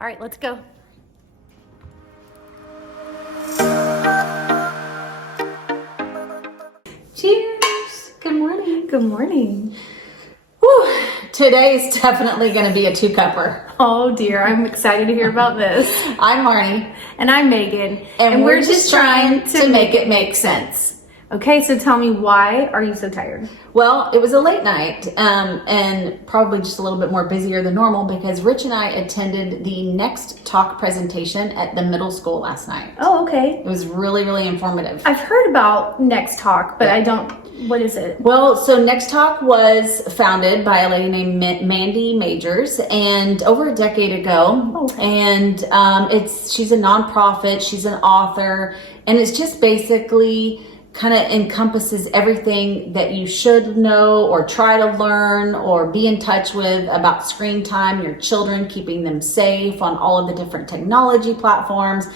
All right, let's go. Cheers. Good morning. Good morning. Whew. Today's definitely going to be a two-cupper. Oh dear, I'm excited to hear about this. I'm Marnie. And I'm Megan. And we're just trying to make it make sense. Okay, so tell me, why are you so tired? Well, it was a late night and probably just a little bit more busier than normal because Rich and I attended the Next Talk presentation at the middle school last night. Oh, okay. It was really, really informative. I've heard about Next Talk, but I don't, what is it? Well, so Next Talk was founded by a lady named Mandy Majors, and over a decade ago. Okay. And she's a nonprofit, she's an author, and it's just basically kind of encompasses everything that you should know or try to learn or be in touch with about screen time, your children, keeping them safe on all of the different technology platforms.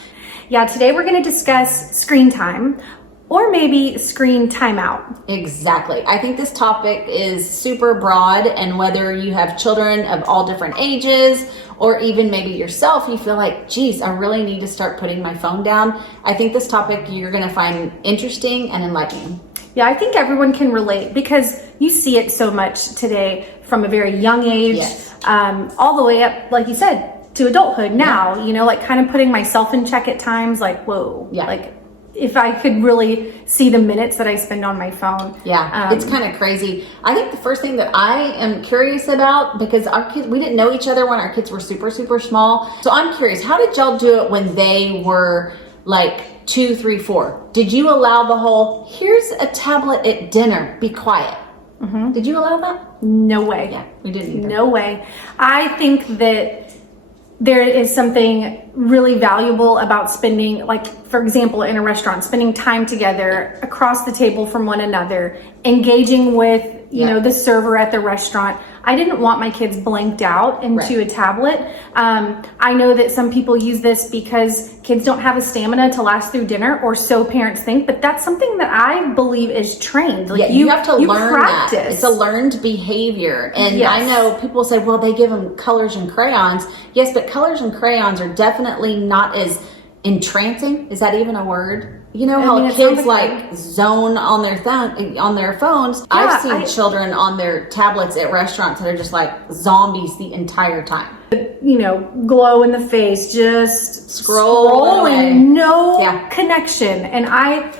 Yeah, today we're going to discuss screen time, or maybe screen timeout. Exactly. I think this topic is super broad, and whether you have children of all different ages or even maybe yourself, you feel like, geez, I really need to start putting my phone down. I think this topic you're going to find interesting and enlightening. Yeah, I think everyone can relate because you see it so much today from a very young age, Yes. All the way up, like you said, to adulthood now, you know, like kind of putting myself in check at times, like, whoa, Yeah. like if I could really see the minutes that I spend on my phone. Yeah, it's kind of crazy. I think the first thing that I am curious about, because our kids, we didn't know each other when our kids were super, super small. So I'm curious, how did y'all do it when they were like 2, 3, 4? Did you allow the whole, here's a tablet at dinner, be quiet? Mm-hmm. Did you allow that? No way. Yeah, we didn't either. No way. I think that there is something really valuable about spending, like, for example, in a restaurant, spending time together across the table from one another, engaging with, you know, the server at the restaurant. I didn't want my kids blanked out into a tablet. I know that some people use this because kids don't have a stamina to last through dinner, or so parents think, but that's something that I believe is trained. Like, you have to learn practice. that. It's a learned behavior. And Yes. I know people say, well, they give them colors and crayons. Yes, but colors and crayons are definitely not as entrancing. Is that even a word? You know how kids like zone on their phones. Yeah, I've seen children on their tablets at restaurants that are just like zombies the entire time. You know, glow in the face, just Scrolling away. No connection. And I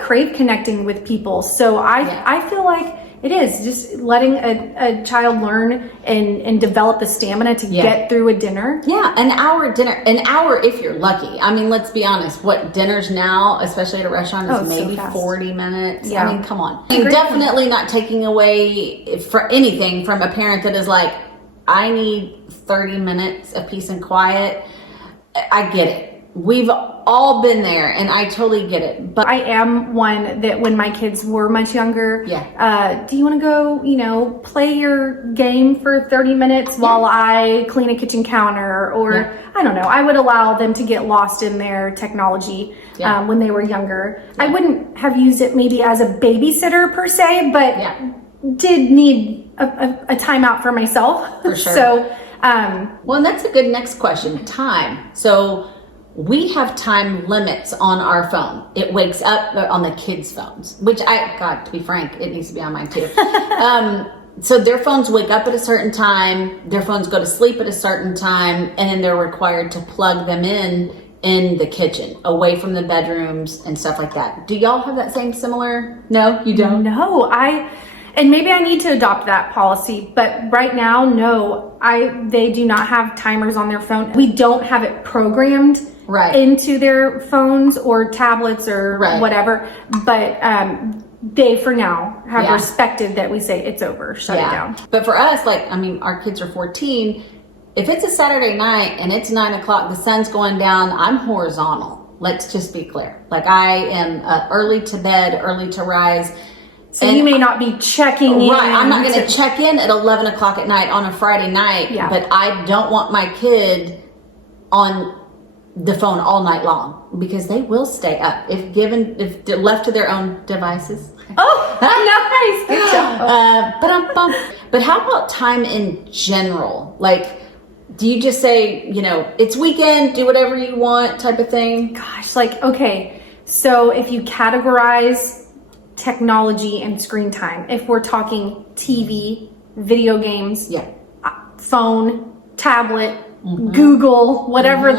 crave connecting with people. So I feel like it is just letting a child learn and develop the stamina to get through a dinner. Yeah, an hour if you're lucky. I mean, let's be honest, what dinners now, especially at a restaurant, is maybe 40 minutes. Yeah. I mean, come on. I'm definitely not taking away for anything from a parent that is like, I need 30 minutes of peace and quiet. I get it. We've all been there, and I totally get it. But I am one that when my kids were much younger, do you want to go, you know, play your game for 30 minutes while I clean a kitchen counter? Or I don't know, I would allow them to get lost in their technology when they were younger. I wouldn't have used it maybe as a babysitter per se, but did need a timeout for myself. For sure. So, well, and that's a good next question. Time. So we have time limits on our phone. It wakes up on the kids' phones, which to be frank, it needs to be on mine too. So their phones wake up at a certain time, their phones go to sleep at a certain time, and then they're required to plug them in the kitchen, away from the bedrooms and stuff like that. Do y'all have that same similar? No, you don't? No, and maybe I need to adopt that policy, but right now, no, they do not have timers on their phone. We don't have it programmed into their phones or tablets or whatever, but they for now have respected that we say it's over, shut it down. But for us, like, I mean, our kids are 14. If it's a Saturday night and it's 9 o'clock, the sun's going down, I'm horizontal. Let's just be clear. Like, I am early to bed, early to rise. So you may not be checking in. Right, I'm not going to check in at 11 o'clock at night on a Friday night, but I don't want my kid on the phone all night long because they will stay up if they're left to their own devices. Oh, nice. Good job. But how about time in general? Like, Do you just say, you know, it's weekend, do whatever you want type of thing? Gosh, like, okay, so if you categorize technology and screen time, if we're talking TV, video games, Yeah. phone, tablet, Google, whatever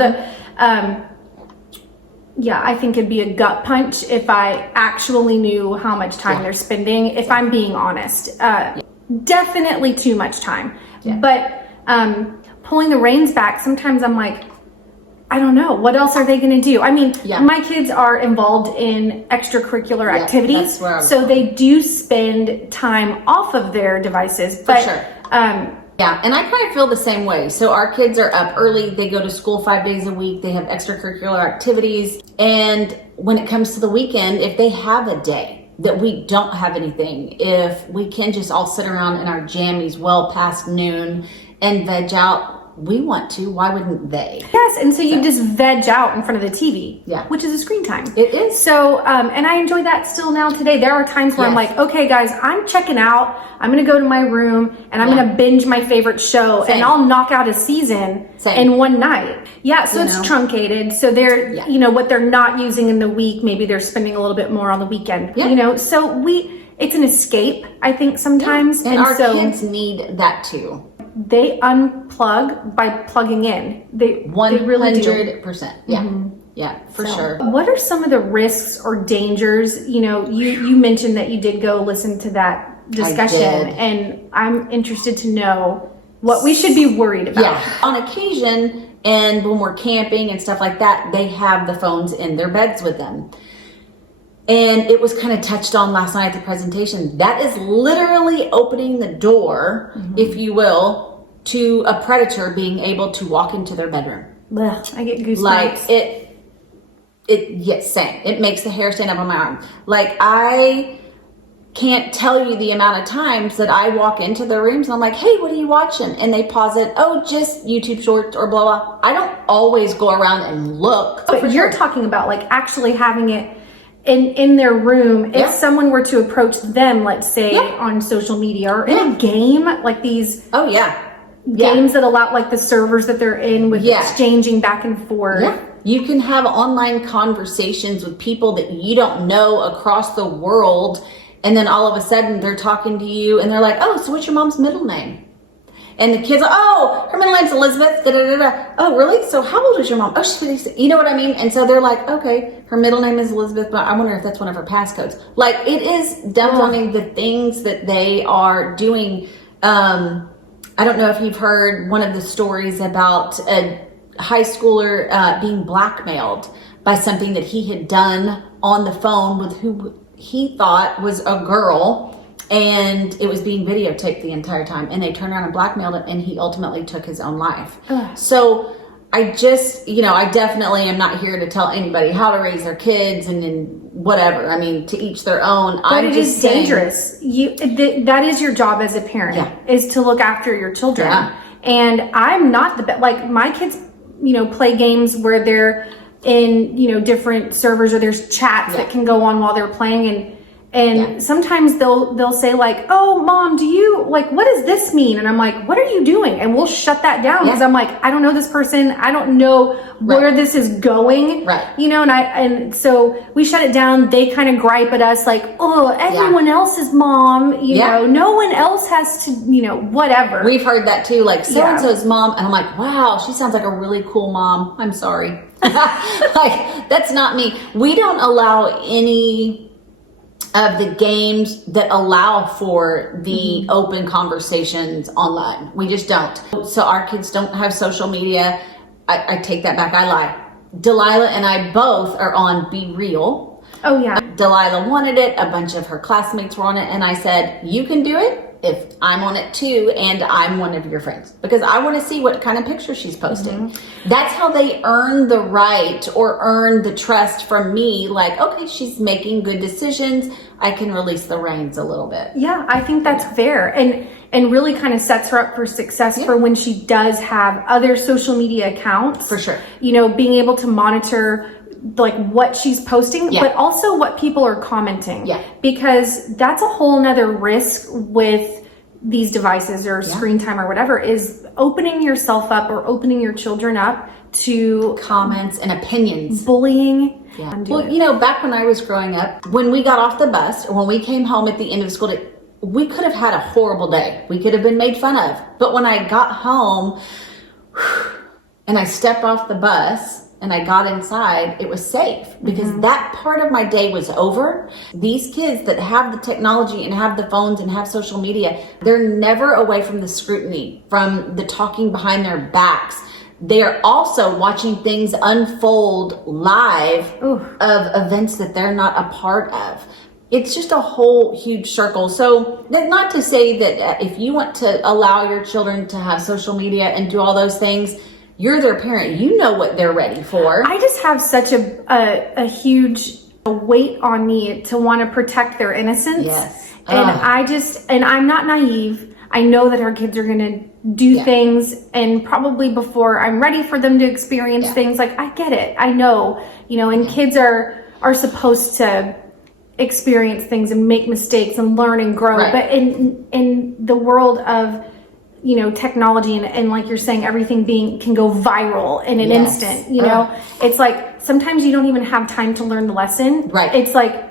yeah, I think it'd be a gut punch if I actually knew how much time they're spending, if I'm being honest. Definitely too much time. Yeah. But pulling the reins back, sometimes I'm like, I don't know, what else are they going to do? I mean, my kids are involved in extracurricular activities, so they do spend time off of their devices. But, sure. Yeah, and I kind of feel the same way. So our kids are up early. They go to school 5 days a week. They have extracurricular activities. And when it comes to the weekend, if they have a day that we don't have anything, if we can just all sit around in our jammies well past noon and veg out, we want to. Why wouldn't they? Yes, and so you just veg out in front of the TV, which is a screen time. It is. So, and I enjoy that still now today. There are times where I'm like, okay, guys, I'm checking out. I'm going to go to my room and I'm going to binge my favorite show and I'll knock out a season in one night. Yeah, so it's truncated. So they're, you know, what they're not using in the week, maybe they're spending a little bit more on the weekend, you know? So it's an escape, I think, sometimes. And our kids need that too. They unplug by plugging in. They 100%. really do. Yeah. Yeah, for sure. What are some of the risks or dangers? You know, you mentioned that you did go listen to that discussion, and I'm interested to know what we should be worried about. Yeah. On occasion, and when we're camping and stuff like that, they have the phones in their beds with them. And it was kind of touched on last night at the presentation. That is literally opening the door, if you will, to a predator being able to walk into their bedroom. Ugh, I get goosebumps. Like same. It makes the hair stand up on my arm. Like, I can't tell you the amount of times that I walk into their rooms and I'm like, hey, what are you watching? And they pause it. Oh, just YouTube shorts or blah, blah. I don't always go around and look. But you're talking about like actually having it in their room. If someone were to approach them, let's say on social media or in a game, like these games that allow, like the servers that they're in with exchanging back and forth. Yeah. You can have online conversations with people that you don't know across the world. And then all of a sudden they're talking to you and they're like, oh, so what's your mom's middle name? And the kids are, oh, her middle name's Elizabeth. Da, da, da, da. Oh, really? So how old is your mom? Oh, she's 56. You know what I mean? And so they're like, okay, her middle name is Elizabeth, but I wonder if that's one of her passcodes. Like, it is definitely the things that they are doing. I don't know if you've heard one of the stories about a high schooler being blackmailed by something that he had done on the phone with who he thought was a girl. And it was being videotaped the entire time, and they turned around and blackmailed him, and he ultimately took his own life. So I just, I definitely am not here to tell anybody how to raise their kids and whatever. I mean, to each their own. But it is dangerous. That is your job as a parent, is to look after your children. And I'm not the best. Like, my kids, play games where they're in, different servers, or there's chats that can go on while they're playing, and sometimes they'll say like, oh, Mom, do you, like, what does this mean? And I'm like, what are you doing? And we'll shut that down because I'm like, I don't know this person. I don't know where this is going. And so we shut it down. They kind of gripe at us like, oh, everyone else's mom, you know, no one else has to, whatever. We've heard that too, like so-and-so's mom. And I'm like, wow, she sounds like a really cool mom. I'm sorry. Like, that's not me. We don't allow any of the games that allow for the open conversations online. We just don't. So our kids don't have social media. I take that back. I lie. Delilah and I both are on Be Real. Oh, yeah. Delilah wanted it. A bunch of her classmates were on it. And I said, you can do it if I'm on it too, and I'm one of your friends, because I want to see what kind of pictures she's posting. That's how they earn the right or earn the trust from me. Like, okay, she's making good decisions. I can release the reins a little bit. Yeah, I think that's fair. And really kind of sets her up for success for when she does have other social media accounts. For sure. Being able to monitor like what she's posting, but also what people are commenting. Because that's a whole nother risk with, these devices or screen time or whatever is opening yourself up or opening your children up to Comments and opinions. bullying. Yeah. and Well, you know, back when I was growing up, when we got off the bus or when we came home at the end of the school day, we could have had a horrible day. We could have been made fun of. But when I got home and I stepped off the bus and I got inside, it was safe because that part of my day was over. These kids that have the technology and have the phones and have social media, they're never away from the scrutiny, from the talking behind their backs. They're also watching things unfold live of events that they're not a part of. It's just a whole huge circle. So not to say that if you want to allow your children to have social media and do all those things, you're their parent. You know what they're ready for. I just have such a huge weight on me to want to protect their innocence. Yes. And I'm not naive. I know that our kids are going to do things, and probably before I'm ready for them to experience things, like I get it. I know, and kids are supposed to experience things and make mistakes and learn and grow. Right. But in the world of technology and like you're saying, everything can go viral in an instant, it's like sometimes you don't even have time to learn the lesson. Right. It's like,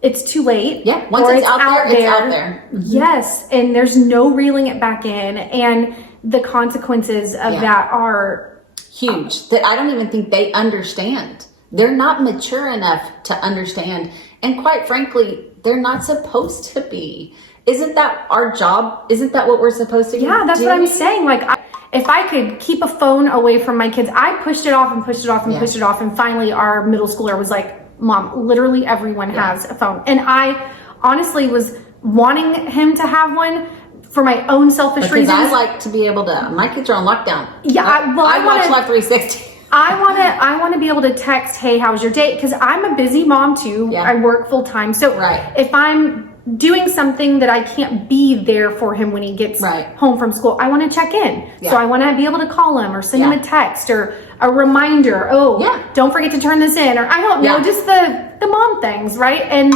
it's too late. Yeah. Once it's out there, it's out there. Mm-hmm. Yes. And there's no reeling it back in. And the consequences of that are huge, that I don't even think they understand. They're not mature enough to understand. And quite frankly, they're not supposed to be. Isn't that our job? Isn't that what we're supposed to be doing? Yeah, that's what I'm saying. Like, if I could keep a phone away from my kids, I pushed it off and pushed it off and pushed it off. And finally, our middle schooler was like, Mom, literally everyone has a phone. And I honestly was wanting him to have one for my own selfish reasons. Because I like to be able to, my kids are on lockdown. Yeah, I watch Live 360. I want to be able to text, hey, how was your day? Because I'm a busy mom too. Yeah. I work full time. So if I'm doing something that I can't be there for him when he gets home from school, I want to check in. Yeah. So I want to be able to call him or send him a text or a reminder. Don't forget to turn this in, or I don't know, just the mom things, right? And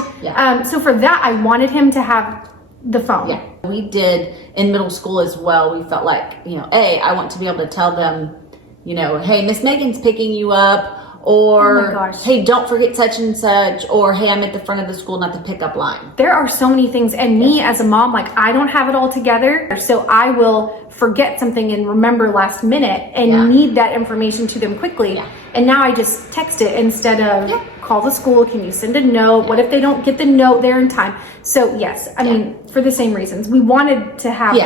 so for that, I wanted him to have the phone. Yeah, we did in middle school as well. We felt like, I want to be able to tell them, hey, Miss Megan's picking you up, or hey, don't forget such and such, or hey, I'm at the front of the school, not the pickup line. There are so many things, and me as a mom, like I don't have it all together, so I will forget something and remember last minute and need that information to them quickly. And now I just text it instead of call the school. Can you send a note? What if they don't get the note there in time? So yes, I mean, for the same reasons, we wanted to have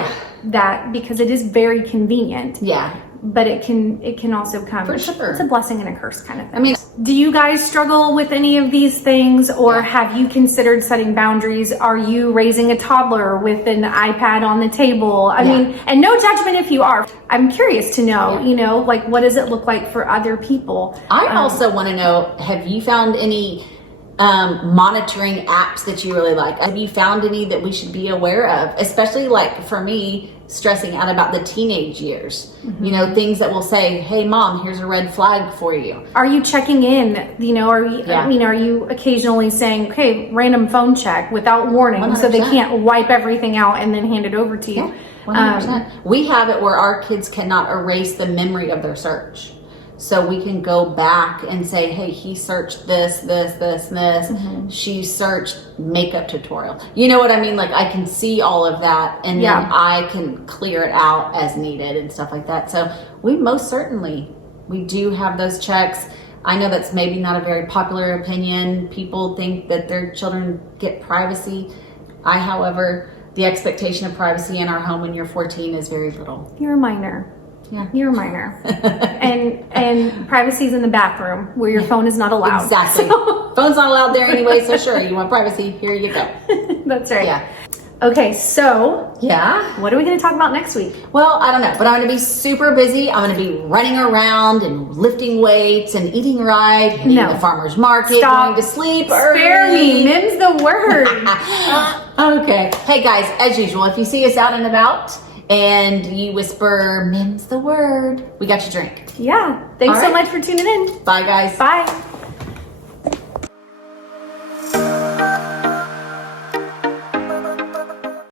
that because it is very convenient. Yeah. But it can also come. For sure. It's a blessing and a curse kind of thing. I mean, do you guys struggle with any of these things, or have you considered setting boundaries? Are you raising a toddler with an iPad on the table? I mean, and no judgment if you are. I'm curious to know, like what does it look like for other people? I also want to know, have you found any monitoring apps that you really like? Have you found any that we should be aware of? Especially like for me, stressing out about the teenage years, things that will say, hey mom, here's a red flag for you. Are you checking in? Are you occasionally saying, okay, random phone check without warning 100%. So they can't wipe everything out and then hand it over to you? 100%. We have it where our kids cannot erase the memory of their search. So we can go back and say, hey, he searched this, this, this, and this. She searched makeup tutorial. You know what I mean? Like I can see all of that and then I can clear it out as needed and stuff like that. So we most certainly, we do have those checks. I know that's maybe not a very popular opinion. People think that their children get privacy. However, the expectation of privacy in our home when you're 14 is very little. You're a minor. Yeah. You're a minor. and privacy's in the bathroom where your phone is not allowed. Exactly. So. Phone's not allowed there anyway, so sure, you want privacy, here you go. That's right. Yeah. Okay, so yeah, what are we going to talk about next week? Well, I don't know, but I'm going to be super busy. I'm going to be running around and lifting weights and eating right, hitting the farmer's market, going to sleep early. Spare me. Mim's the word. Okay. Hey guys, as usual, if you see us out and about and you whisper, Mim's the word, we got your drink. Yeah. Thanks so much for tuning in. Bye, guys. Bye.